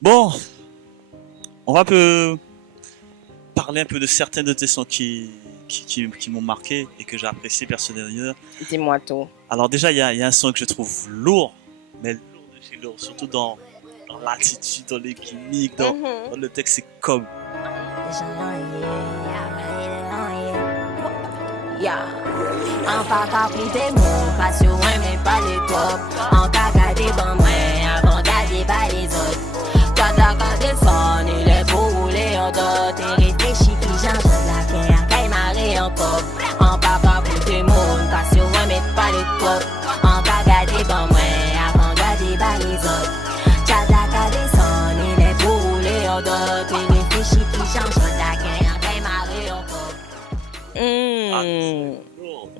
Bon, on va un peu parler un peu de certains de tes sons qui m'ont marqué et que j'ai apprécié personnellement. Dis-moi tout. Alors déjà, il y a un son que je trouve lourd, mais lourd de chez lourd, surtout dans l'attitude, dans les gimmicks, dans le texte, c'est comme. Yeah. En pas capri des mots, pas sur un mais pas les top. En caca des bons moins, avant d'aller pas les autres. Quand t'as des sons, il est beau rouler en dot. Et réfléchis qui change la terre, qu'elle marée en pop. En pas capri des mots, pas sur un mais pas les top. En caca des bons moins, avant d'aller pas les autres. Quand t'as des sons, il est beau rouler en dot. Et réfléchis qui change la terre, qu'elle marée en pop.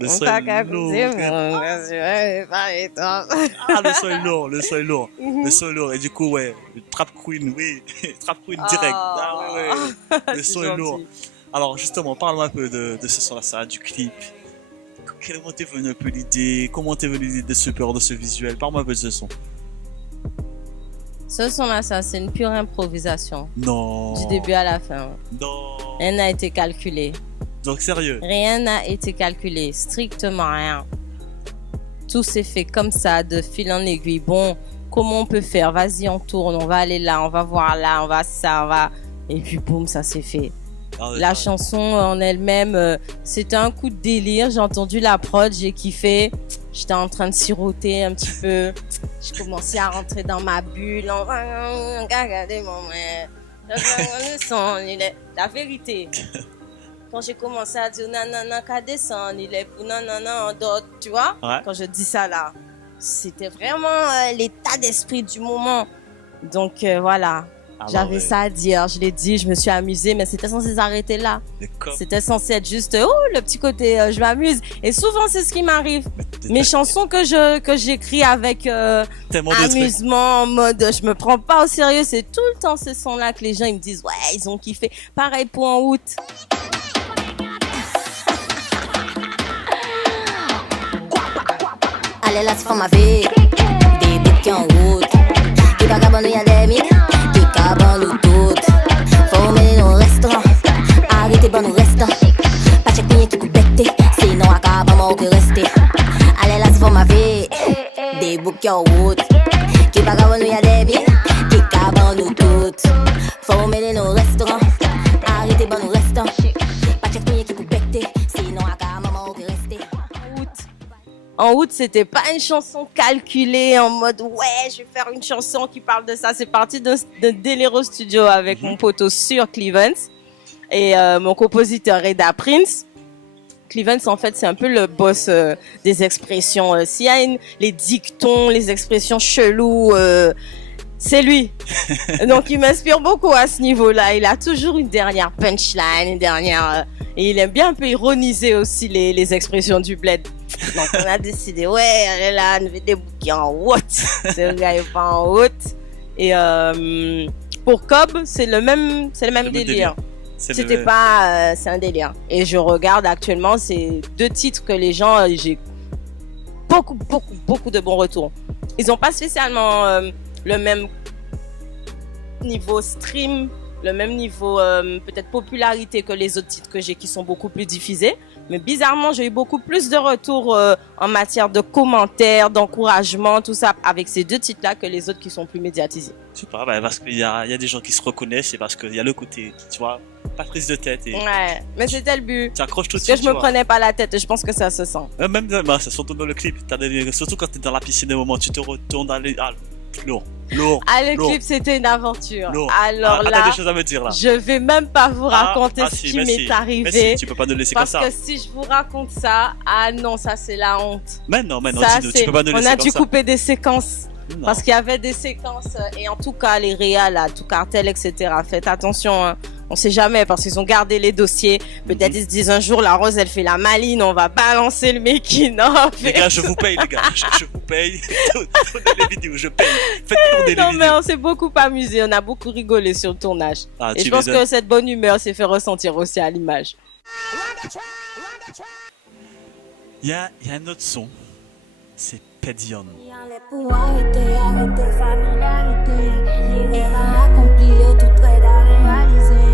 Le son est lourd. Le son est lourd, le son est lourd. Le son est lourd. Et du coup, ouais, le Trap Queen, oui. Trap Queen direct. Ah ouais. Le son est lourd. Alors, justement, parle-moi un peu de ce son-là, ça, du clip. Comment t'es venu un peu l'idée? Comment t'es venu l'idée de ce peur, de ce visuel? Parle-moi un peu de ce son. Ce son-là, ça, c'est une pure improvisation. Non. Du début à la fin. Non. Rien n'a été calculé. Donc, sérieux? Rien n'a été calculé. Strictement rien. Tout s'est fait comme ça, de fil en aiguille. Bon, comment on peut faire? Vas-y, on tourne, on va aller là, on va voir là, on va ça, on va... Et puis, boum, ça s'est fait. La chanson en elle-même, c'était un coup de délire. J'ai entendu la prod, j'ai kiffé. J'étais en train de siroter un petit peu. Je commençais à rentrer dans ma bulle. Regardez mon la vérité. Quand j'ai commencé à dire nanana, qu'à descendre, il est pour nanana, d'autres, tu vois? Ouais. Quand je dis ça là, c'était vraiment l'état d'esprit du moment. Donc voilà. J'avais ça à dire, je l'ai dit, je me suis amusée, mais c'était censé s'arrêter là. C'était censé être juste, le petit côté, je m'amuse. Et souvent, c'est ce qui m'arrive. Mes chansons que j'écris avec amusement, en mode, je me prends pas au sérieux, c'est tout le temps ces sons-là que les gens ils me disent, ouais, ils ont kiffé. Pareil pour En août. Allez, là, c'est pour ma vie. Des bits qui en route. Qui vagabondent, y'a des mythes. Nous toutes, former nos restaurants, arrêtez bon nous restons. Pas chaque nuit qui coupe bêter, sinon à cabamo que rester. Allez là c'est pour ma vie, des boucs en route. Qui vagabondent y'a des biens, qui cabane nous toutes. Former nos restaurants, arrêtez bon nous restons. Pas chaque nuit qui coupe bêter, sinon à cabamo que rester. En août, c'était pas une chanson calculée en mode ouais, je vais faire une chanson qui parle de ça. C'est parti d'un délire au studio avec mon poteau sur Clevens et mon compositeur Reda Prince. Clevens, en fait, c'est un peu le boss des expressions. S'il y a les dictons, les expressions cheloues, c'est lui. Donc, il m'inspire beaucoup à ce niveau-là. Il a toujours une dernière punchline, une dernière... et il aime bien un peu ironiser aussi les expressions du bled. Donc, on a décidé, ouais, allez là, on veut des bouquets en route. C'est un gars pas en route. Et pour Cobb, c'est le même délire. C'était pas... c'est un délire. Et je regarde actuellement, c'est 2 titres que les gens... j'ai beaucoup de bons retours. Ils n'ont pas spécialement le même niveau stream, le même niveau peut-être popularité que les autres titres que j'ai qui sont beaucoup plus diffusés. Mais bizarrement, j'ai eu beaucoup plus de retours en matière de commentaires, d'encouragement, tout ça, avec ces 2 titres-là que les autres qui sont plus médiatisés. Je sais pas, parce qu'il y a des gens qui se reconnaissent et parce qu'il y a le côté, tu vois, pas prise de tête. Et... Ouais, mais c'était le but. Tu accroches tout de suite. suite. Que je me prenais pas la tête et je pense que ça se sent. Même, ça surtout dans le clip. Surtout quand t'es dans la piscine, des moments, tu te retournes dans les... lourd. Le clip, c'était une aventure. Lourd. Alors là, t'as des choses à me dire là. Je vais même pas vous raconter ce qui m'est arrivé. Mais si, tu peux pas nous laisser comme ça. Parce que si je vous raconte ça, non, ça c'est la honte. Mais non, dis-nous, tu peux pas nous laisser comme ça. On a dû couper des séquences. Non. Parce qu'il y avait des séquences, et en tout cas, les réals, là, tout cartel, etc. Faites attention, hein. On sait jamais, parce qu'ils ont gardé les dossiers. Peut-être ils se disent un jour, la Rose, elle fait la maline, on va balancer le making-of. Les gars, je vous paye, les gars. Je vous paye. Tournez les vidéos, je paye. Faites tourner les vidéos. Non, mais on s'est beaucoup amusé. On a beaucoup rigolé sur le tournage. Et je pense que cette bonne humeur s'est fait ressentir aussi à l'image. Il y a un autre son. C'est Pedion. Pour arrêter, familiarité. Les rêves accomplis, tout près à réaliser.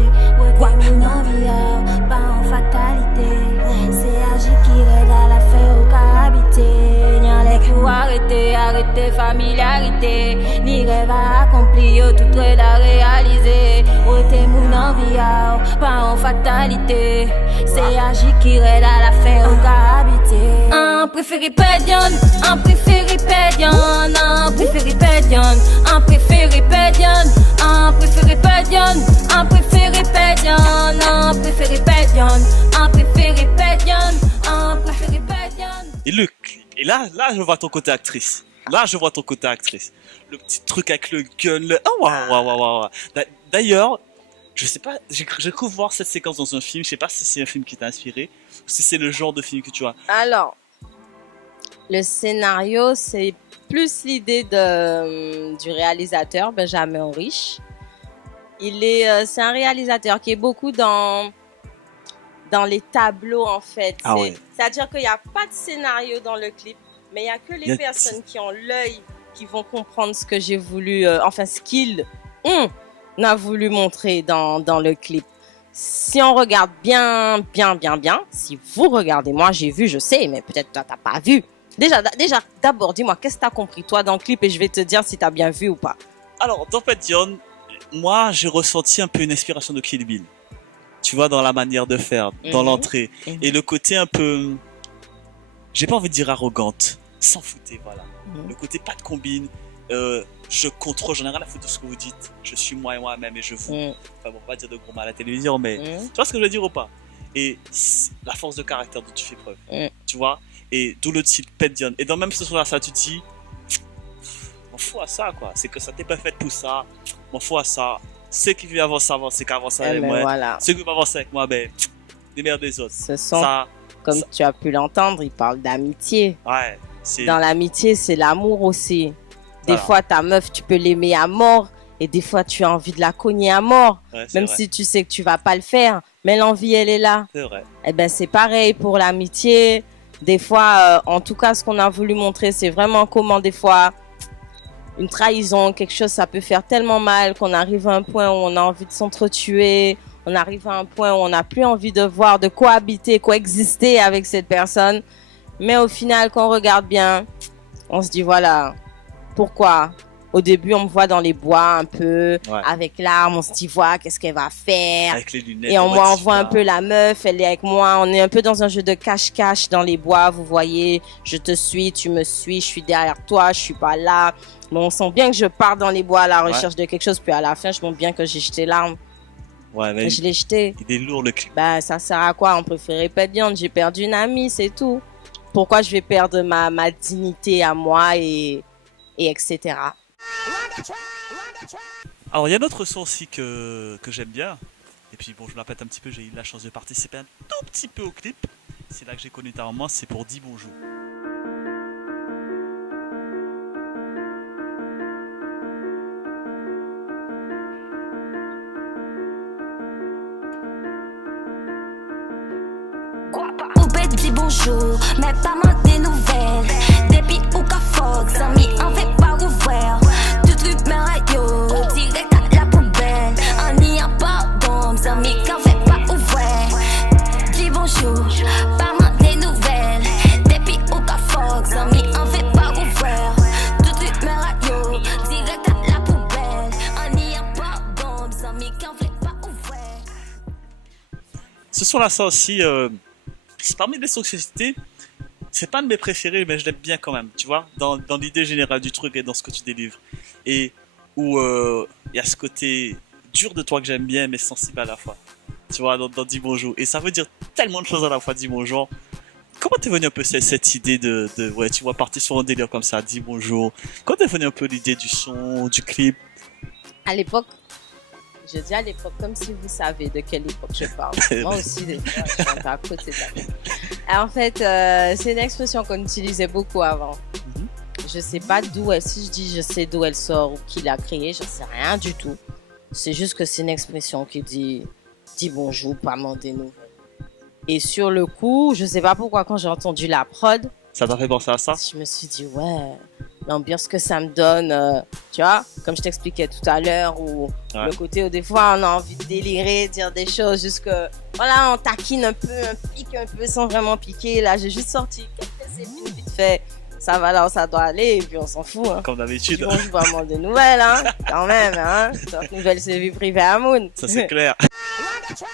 Ouais, mon envie, pas en fatalité. C'est agir qui aide à la faire au carabité. Les pour arrêter, familiarité. Les rêves accomplis, tout près à réaliser. Ouais, mon envie, pas en fatalité. C'est agir qui aide à la faire au carabité. Un préféré Pedion, un préféré Pedion, un préféré Pedion, un préféré Pedion, un préféré Pedion, un préféré Pedion, un préféré Pedion, un préféré Pedion, un préféré Pedion. Et le clip. Et là, je vois ton côté actrice. Là, je vois ton côté actrice. Le petit truc avec le gun, le... Oh, waouh. D'ailleurs, je sais pas, j'ai cru voir cette séquence dans un film. Je sais pas si c'est un film qui t'a inspiré, ou si c'est le genre de film que tu as. Alors, le scénario, c'est plus l'idée du réalisateur, Benjamin Horich. C'est un réalisateur qui est beaucoup dans les tableaux, en fait. Ouais. C'est-à-dire qu'il n'y a pas de scénario dans le clip, mais il n'y a que les personnes qui ont l'œil qui vont comprendre ce que j'ai voulu, ce qu'ils a voulu montrer dans le clip. Si on regarde bien, si vous regardez, moi j'ai vu, je sais, mais peut-être toi t'as pas vu. Déjà, d'abord, dis-moi, qu'est-ce que t'as compris toi dans le clip et je vais te dire si t'as bien vu ou pas. Alors, dans Pedion, moi j'ai ressenti un peu une inspiration de Kill Bill. Tu vois, dans la manière de faire, dans l'entrée. Et le côté un peu, j'ai pas envie de dire arrogante, s'en fouter, voilà. Le côté pas de combine, je contrôle, j'en ai rien à foutre de ce que vous dites. Je suis moi et moi-même et je vous. Enfin bon, on va pas dire de gros mal à la télévision, mais tu vois ce que je veux dire ou pas? Et la force de caractère dont tu fais preuve, tu vois? Et d'où le titre Pedion. Et dans même ce soir-là, ça, tu te dis, m'en fous à ça, quoi. C'est que ça t'est pas fait pour ça, m'en fous à ça. Ceux qui veulent avancer, c'est qu'avancer avec moi. Voilà. Ceux qui veulent avancer avec moi, ben, des merdes des autres. Ce sont, comme tu as pu l'entendre, ils parlent d'amitié. Ouais. Dans l'amitié, c'est l'amour aussi. Des fois, ta meuf, tu peux l'aimer à mort. Et des fois, tu as envie de la cogner à mort. Ouais, même si tu sais que tu vas pas le faire. Mais l'envie, elle est là. C'est vrai. Eh ben, c'est pareil pour l'amitié. Des fois, en tout cas, ce qu'on a voulu montrer, c'est vraiment comment des fois, une trahison, quelque chose, ça peut faire tellement mal qu'on arrive à un point où on a envie de s'entretuer. On arrive à un point où on n'a plus envie de voir, de cohabiter, coexister avec cette personne. Mais au final, quand on regarde bien, on se dit voilà, pourquoi? Au début, on me voit dans les bois un peu, avec l'arme, on se dit voilà, qu'est-ce qu'elle va faire? Avec les lunettes. Et on voit un peu la meuf, elle est avec moi, on est un peu dans un jeu de cache-cache dans les bois, vous voyez, je te suis, tu me suis, je suis derrière toi, je suis pas là. Mais on sent bien que je pars dans les bois à la recherche de quelque chose, puis à la fin, je montre bien que j'ai jeté l'arme. Ouais, mais je l'ai jeté. Il est lourd le clip. Bah, ça sert à quoi? On préférait pas bien, j'ai perdu une amie, c'est tout. Pourquoi je vais perdre ma dignité à moi et etc. Alors il y a un autre son aussi que j'aime bien. Et puis bon, je me répète un petit peu, j'ai eu la chance de participer un tout petit peu au clip. C'est là que j'ai connu ta maman, c'est pour Dis Bonjour. Poupée dit bonjour, mais pas moins des nouvelles. Depuis ou qu'à Fox, amis en fait pas ouvert. Tout truc merailleux, direct à la poubelle. On n'y a pas d'hommes, amis qu'en fait pas ouvert. Dis bonjour, pas moins des nouvelles. Depuis ou qu'à Fox, amis en fait pas ouvert. Tout truc merailleux, direct à la poubelle. On n'y a pas d'hommes, amis qu'en fait pas ouvert. Ce son-là, ça aussi. C'est parmi les sons que j'ai cités, c'est pas de mes préférés, mais je l'aime bien quand même, tu vois, dans l'idée générale du truc et dans ce que tu délivres. Et où il y a ce côté dur de toi que j'aime bien, mais sensible à la fois. Tu vois, dans Dis Bonjour. Et ça veut dire tellement de choses à la fois, Dis Bonjour. Comment t'es venu un peu cette idée de ouais, tu vois, partir sur un délire comme ça, Dis Bonjour. Comment t'es venu un peu l'idée du son, du clip? À l'époque, je dis à l'époque, comme si vous savez de quelle époque je parle. Moi aussi, des fois, je suis un peu à côté de ça. En fait, c'est une expression qu'on utilisait beaucoup avant. Je sais pas d'où elle, si je dis je sais d'où elle sort ou qui l'a créée, je sais rien du tout. C'est juste que c'est une expression qui dit bonjour, pas m'en des nouvelles. Et sur le coup, je sais pas pourquoi quand j'ai entendu la prod, Ça t'a fait penser à ça? Je me suis dit, ouais, l'ambiance que ça me donne, tu vois, comme je t'expliquais tout à l'heure, ou Ouais. le côté où des fois on a envie de délirer, dire des choses, jusque, voilà, on taquine un peu, on pique un peu sans vraiment piquer. Là, j'ai juste sorti quelques épines vite fait. Ça va là où ça doit aller, et puis on s'en fout. Hein. Comme d'habitude. Bon, je vois moins de nouvelles, hein, quand même, hein. Toute nouvelle, c'est vie privée à Moon. Ça, c'est clair. Run the track.